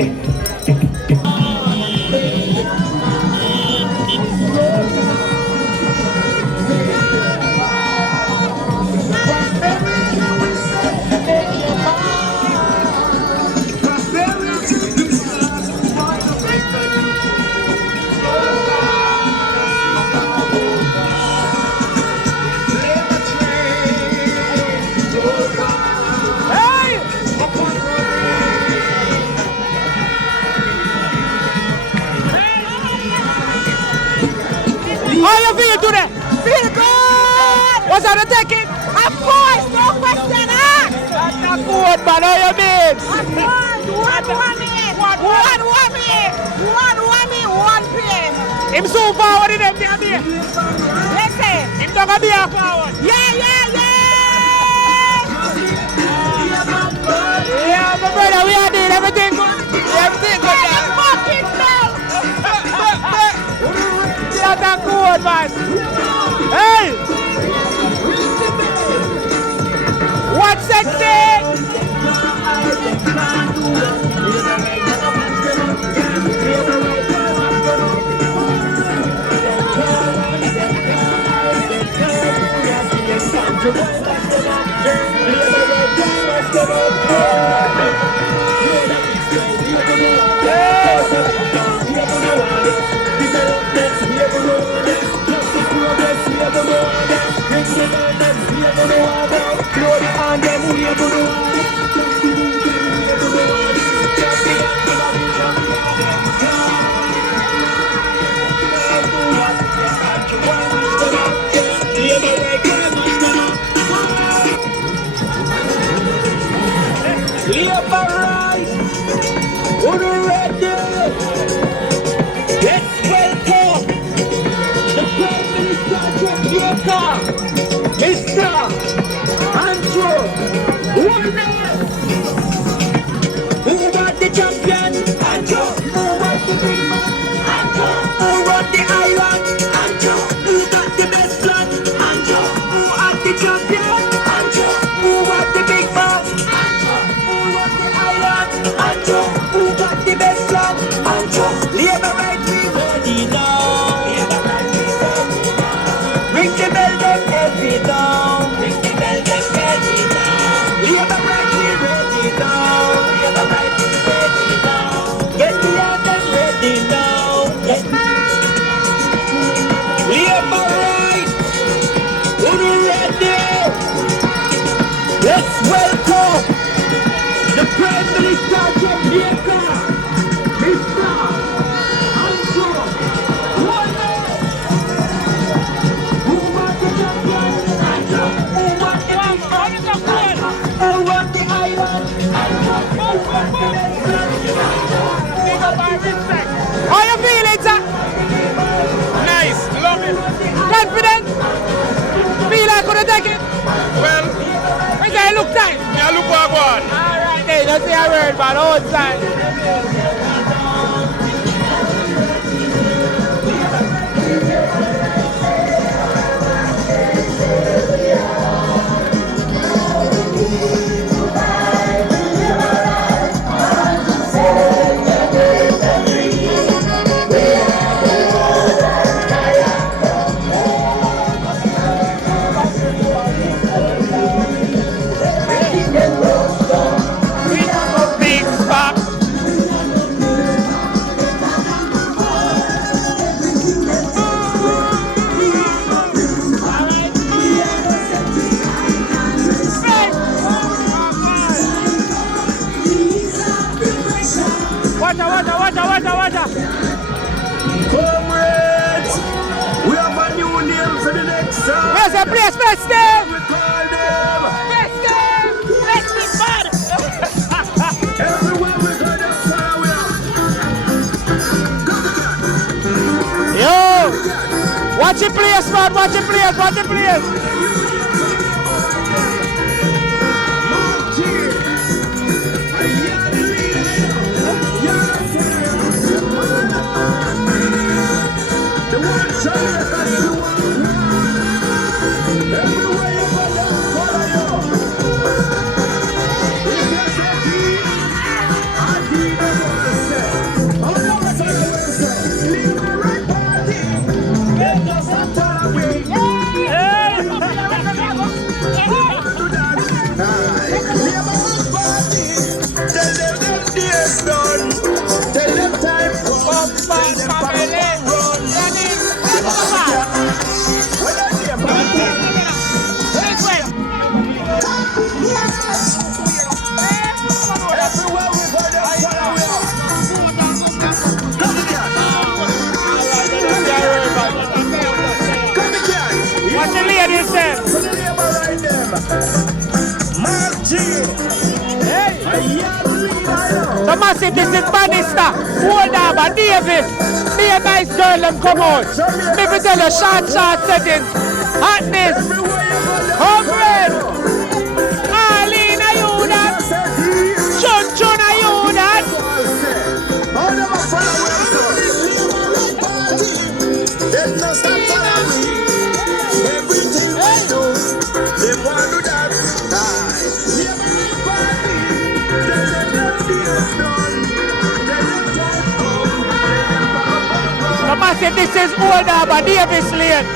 How you feel today? Feel good! What's on the ticket? Of course, no question asked! That's not good, man. How you mean? Of course, one play. Him so forward in them there. Listen. Him don't be a forward. Yeah. Yeah, my brother, we are doing everything good. Everything good. Fucking bell. That's not good, man. Hey! What's sexy? How you feeling, sir? Nice, love it. Confident? Feel like gonna take it? Well, Where's that look time? yeah, look what I want. Alright, hey, don't say a word, man. Outside. Water. Comrades, we have a new name for the next song. Where's the place, Festive? We call them Festive bad. everywhere we heard them song, we are. Yo, watch the place, man. Watch the place. Hey! So massive, this is Bannister, Old Harbour, Davis. Me a nice girl, them come out. Me be tell you, short settings. Hotness. Hungry. Arlene, are you that? Chun, are you that? Everything we do, they want to that. So massive, this is Old Harbour, Davis Lane.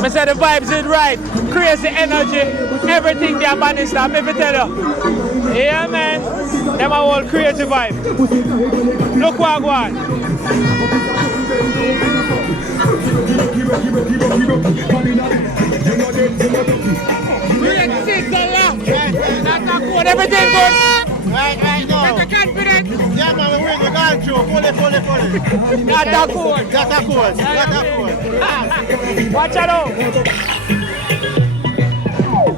I said the vibes is right, crazy energy, everything there Bannister, I'm even tell you. Yeah man, them are all crazy vibe. Look what I want. Everything good. Right now. That's the confidence. Yeah man, we win, we got through. Fully. That's cool. Watch out.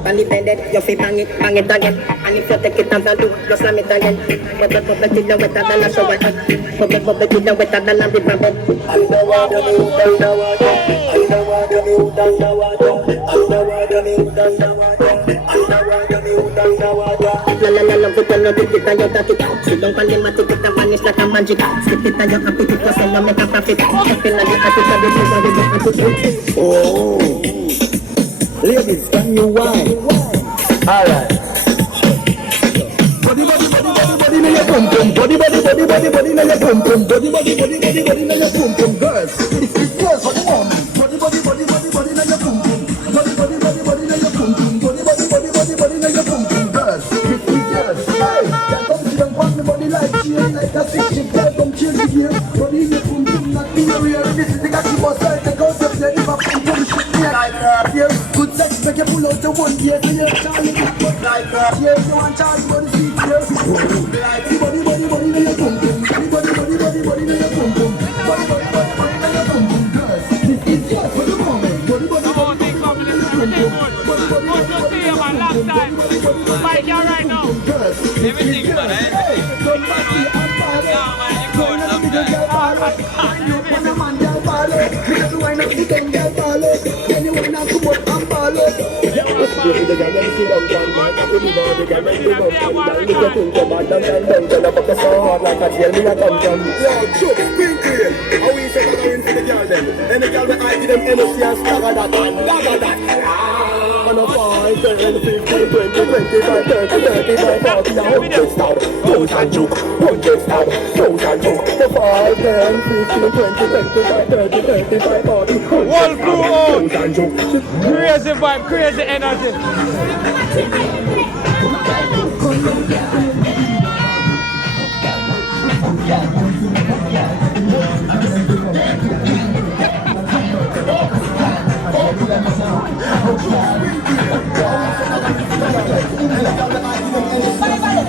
Independent, you feel bang it again. And if you take it as a do, you slam it again. Bubble till you wetter than a shower. Bubble till you wetter than a river bed. Underwater, la love it when you take it and you take it. Sit down on the mat, take it and vanish like a magic. Skip it and you happy to cross and you make a profit. Step in on the attic of the people. Oh. Ladies, can you whine? Alright. Body, na your pum pum. Body, na your pum pum. Body, na your pum pum. Girls, it's girls for the moment. Body, na your pum pum. Body, na your pum pum. Body, na your pum pum. Girls, it's girls. Hey, can't come to them want me body like chain, like a fish. If girls come chill with you, body in your pum pum, not in your ear. This is the guy who must like the concept. Let him have pum pum shit me like here. Good sex make you pull out the one here, so you're Charlie but like here you want Charlie body seat here. Like body na your pum pum. Body na your pum pum. Body na your pum pum. Girls, this is just for the moment. Body na your pum pum. Somebody and party. Going on the big girl party. When a man girl party, we just wind up the dumb girl party. Then you wanna come up and party. The girl them sit down and man up in the bar. The girl them sit down and man look at him come and down. Turn up the so hard like a jail me a come from. Yo, choke, spring clean. How we say that in for the girl them? And the girl when I give them energy and stagger that and dagger that. On a 5, 10, 15, 20, 25, 30, 35, 40, 100 stab, 1,000 juke, 100 stab, 1,000 juke, the 5, 10, 15, 20, 25, 30, 35, 40, Whole crew out. 1,000 juke. Crazy vibe, crazy energy.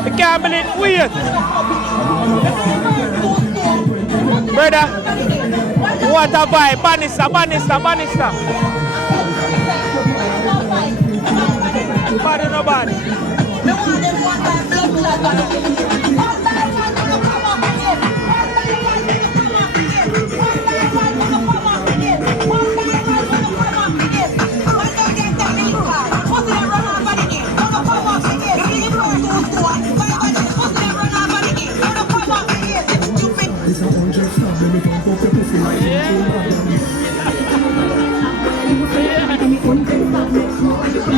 I can't believe it. Weird. Brother, what a vibe. Bannister, Bannister, Bannister. Bad or no bad?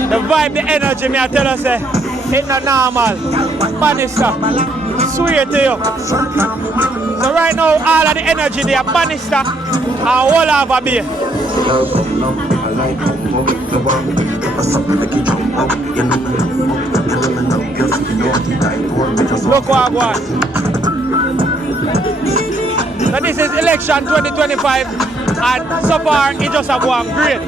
The vibe, the energy, me I tell us, it's not normal. Bannister, swear to you. So right now, all of the energy there, Bannister, and all over beer. Look what I want. So this is election 2025, and so far it just have gone great.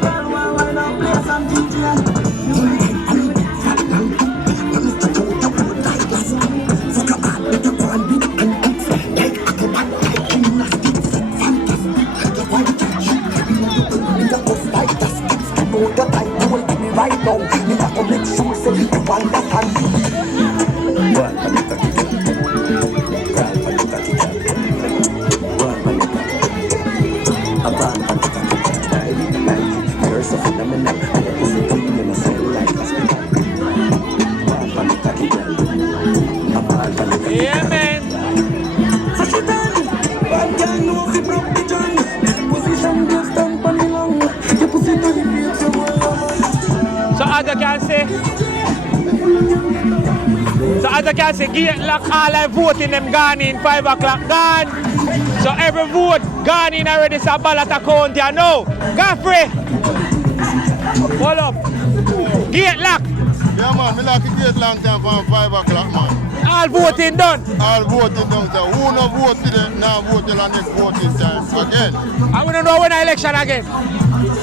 Yeah, man. So as I can say, gate lock, all I voting them gone in 5 o'clock gone. So every vote gone in already, so ballot account here now. Go free. Hold up. Gate lock. Yeah, man, we lock the gate long time from 5 o'clock, man. All voting done. All voting done, so who no vote today, now vote till the next voting time again. And we don't know when the election again.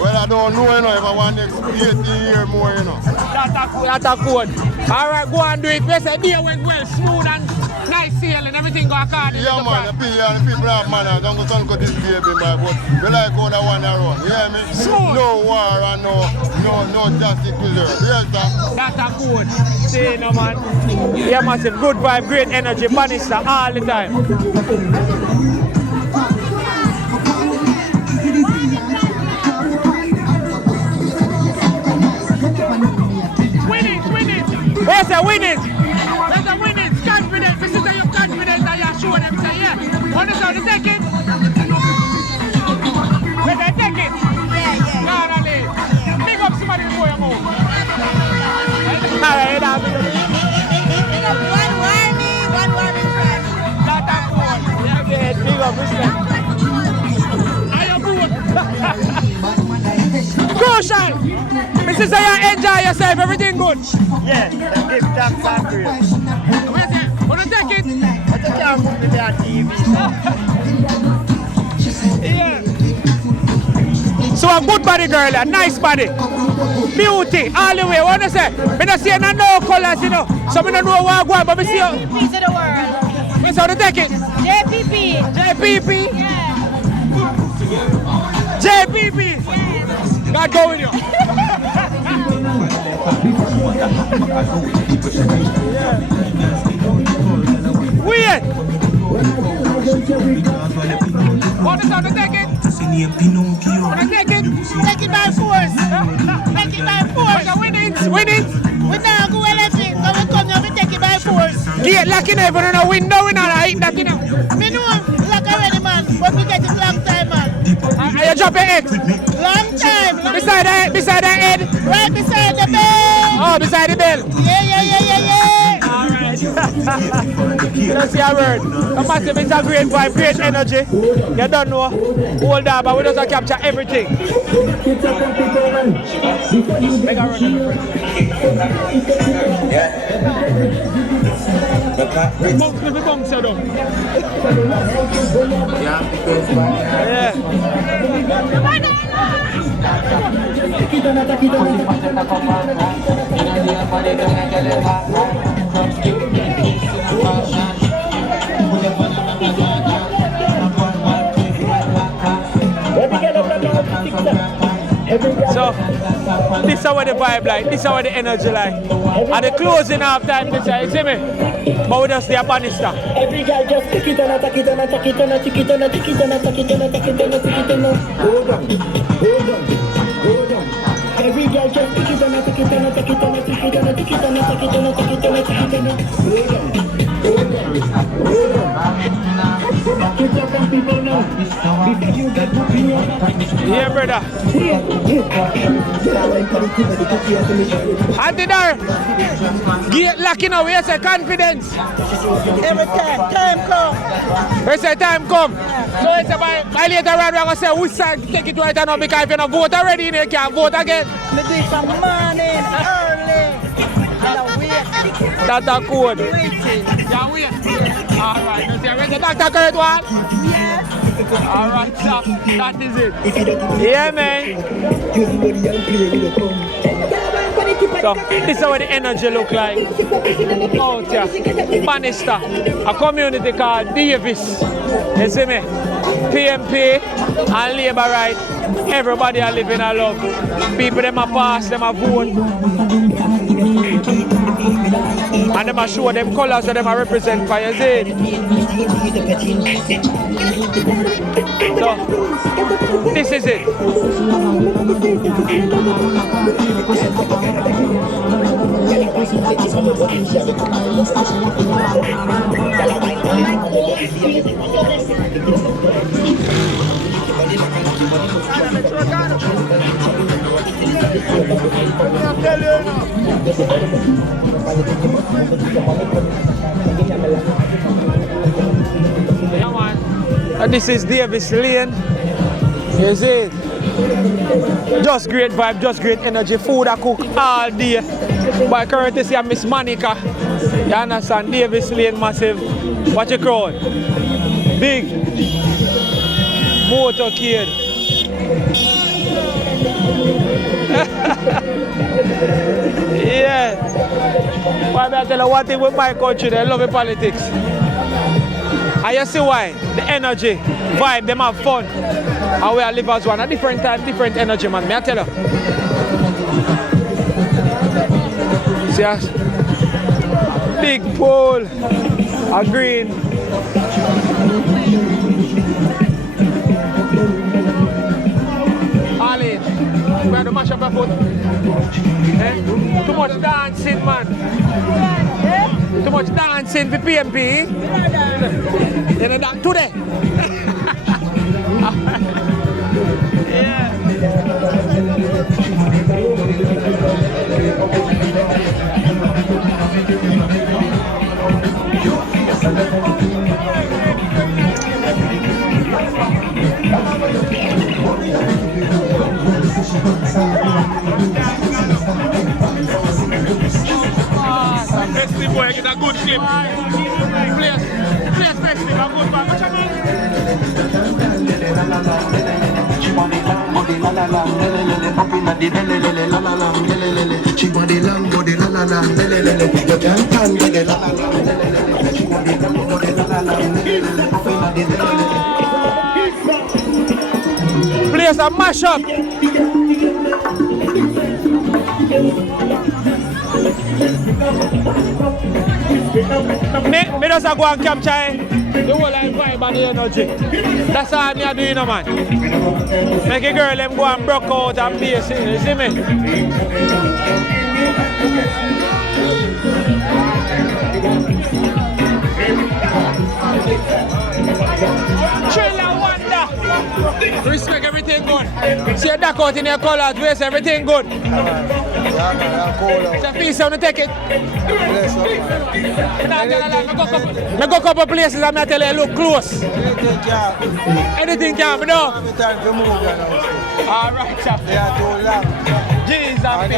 Well, I don't know, you know, if I want next 18 years more, you know. That's a code. All right, go and do it. We say day went well, smooth and nice sail and everything go according to the man, the people have manners. Don't go son this baby, man, but we like how the one around. You hear me? Smooth. No war and no justice preserved. Yes, sir? That's a code. See, no man. Yeah, massive. Good vibe, great energy, Bannister all the time. Where's the winnings? Where's the winnings? Confidence. This is your confidence that you show them. Say, yeah. Understand the take it? Where's the take it? Yeah. No, no, no. Pick up somebody before you move. Alright, that's it. One warming. That's a cool. Yeah, big up, respect. Are you good? Crucial. Mrs. You enjoy yourself, everything good? Yes, give thanks and praise. Where's it? Wanna take it? I just can't put me on TV. Yeah. So a good body girl, a nice body. Beauty, all the way. What do you say? I don't see no colors, you know. So I don't know what I want, but I see you. Piece of the world. Where's how to take it? JPP. JPP? Yeah. JPP? Yeah. God go with you. son, take it. Wanna take it? Take it by force. Take it by force. Win it, win it. We now go elephant. So we come here, we take it by force. Gate locking up, but no window, we not hit that, you know. We know, lock already, man. But we get it long time, man. And you drop your head. Long time. Beside the head. Right beside the bed. Oh, beside the bell. Yeah. All right. You don't see a word. A massive, it's a great vibe, great energy. You don't know. Hold on, but we just capture everything. Make a run. Bunks you down. Yeah. So, this is how the vibe like, this is how the energy like. And the closing half time, you see me? But we just stay up on this stuff. Every guy just take it and attack it and attack it and attack it and attack it and attack it and attack it and attack it and hold on. Every guy just take it and attack it and attack it and attack it and attack it and attack it and attack it and attack it and hold on. Get up on people now. Before you get put in your Yeah, brother. Auntie Dar, get lucky now, we say confidence. Every time come. We say time come. So it's by later on, we're going to say which side take it right now because if you don't vote already, you can't vote again. We do it from morning, early. And I wait. That's a code. Waiting. Yeah, wait. All right. You see, where's the doctor correct one? Yes. All right, sir. That is it. Yeah, man. So, this is how the energy look like. Out here. Bannister. A community called Davis. You see me? PNP and Labour right. Everybody are living a love. People them a pass, them a vote. And them a show them colours so them a represent for your zone. So, this is it. And this is Davis Lane. You see? Just great vibe, just great energy. Food I cook all day. By courtesy of Miss Monica. You understand? Davis Lane massive. Watch your crowd. Big motorcade. Yeah. Why I tell you one thing with my country, they love the politics. And you see why? The energy, vibe, them have fun. And we are live as one. A different time, different energy, man. May I tell you? See us? Big pole, a green. Ali, we have to mash up our foot. Eh? Too much dancing, man. Too much dancing for PNP. You know that today. Yeah. Festive boy, get a good clip. Place festive, a good man. What's your place a mash up. Me just go and capture the whole vibe and the energy. That's all me do, you know, man. Make a girl them go and broke out and bass, you see me? Chill and wonder. Respect everything good. See a duck out in your colors, waist, everything good. It's a piece, I want to take it. I go a couple places and I tell you, look close. Anything can be done. Alright, sir. Jeez, I'm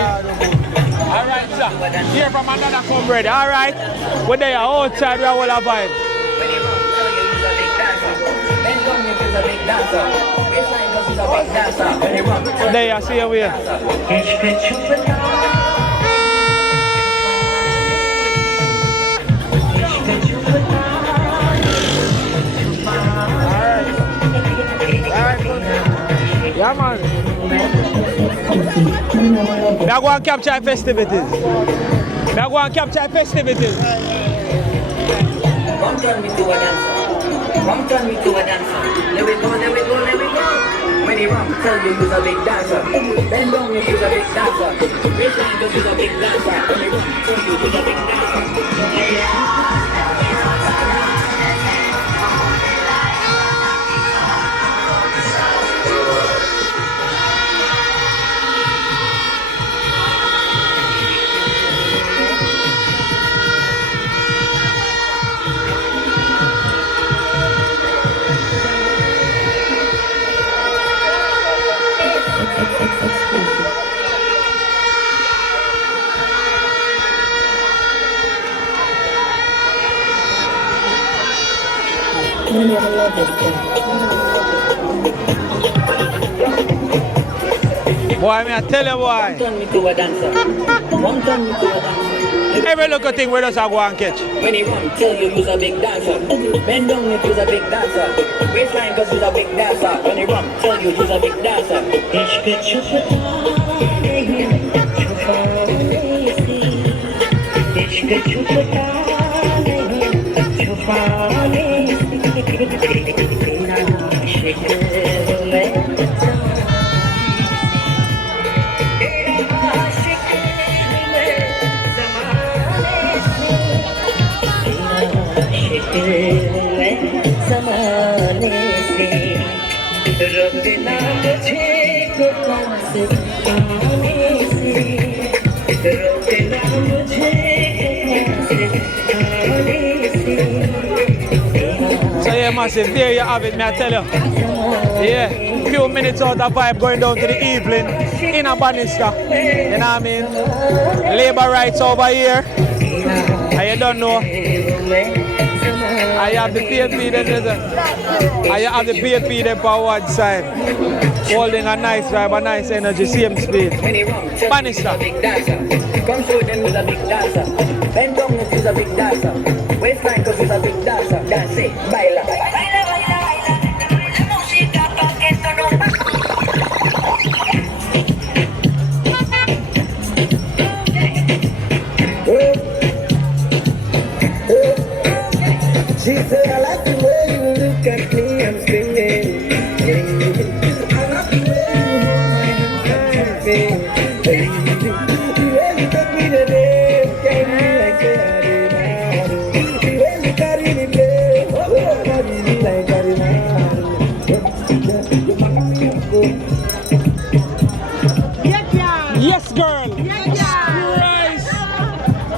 alright, sir. Here from another comrade. Alright. We're there outside, we are all a vibe. There you see we here. Yeah, man. We are going to capture festivities. We are going to capture festivities. Come turn me to a dancer. Come turn me to a dancer. There we go, there we go, there we go. When you run, tell you you're a big dancer. Bend down, you're a big dancer. Baseline, cause you're a big dancer. When you run, tell you you're a big dancer. Boy, me I tell you, boy. Turn me to a dancer. One turn me to a dancer. Every little thing we just go and catch. When he run, tell you you're a big dancer. Bend down if you're a big dancer. Baseline cause you're a big dancer. When he run, tell you you're a big dancer. So yeah, massive, there you have it, me I tell you. Yeah, few minutes out of vibe going down to the evening in a Bannister. You know what I mean? Labor rights over here. And you don't know. I have the PNP there for one side. Holding a nice vibe, a nice energy, same speed. Bannister. Come show them who's a big dancer. Bend down if you're a big dancer. Waistline cause you're a big dancer. Dance it, baila. Baila, baila, baila. La música pa' que esto no She said, I like the way you look at me, I'm singing. I like the way you hold my hand, the way you take me to bed, carry me like that, the way you carry me play, carry me like that. Yes, girl. Yeah. Christ.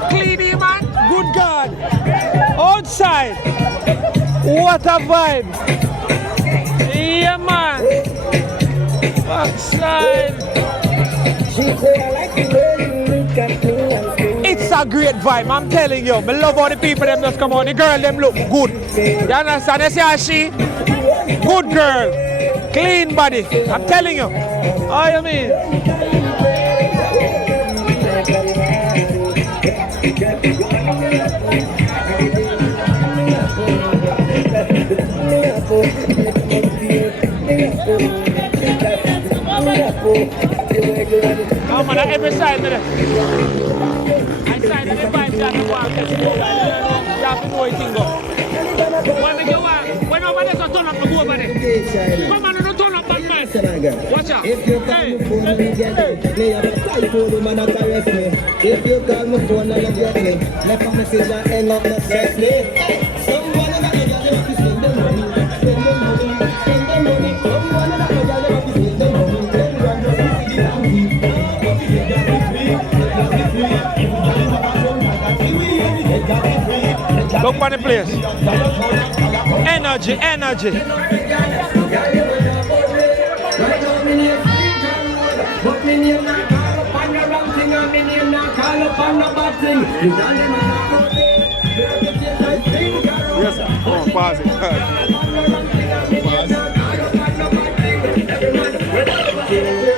Clean him, man. Good God. Outside. What a vibe. Yeah, man. Backside. It's a great vibe, I'm telling you. I love all the people them just come out. The girl them look good. You understand? You see how she? Good girl. Clean body. I'm telling you. Oh, you mean? Come on, every side of it. I side of the vibes that you want. You have to know a thing, go. When nobody doesn't turn up, I go over there. Come on, don't turn up, bad man. Watch out. If you call me phone and get me, me have a type for the man that caress me. If you call me phone and get me, left a message and hang up, not stress me. Someone that know you have to spend the money, spend the money, spend the money. Someone that know you have to spend the money, spend the money. Look for the place. Energy, energy. But me name not call up on the wrong thing, and me name not call up on the bad thing. You don't let me talk about it. Yes, sir. Come on, pause it. Pause.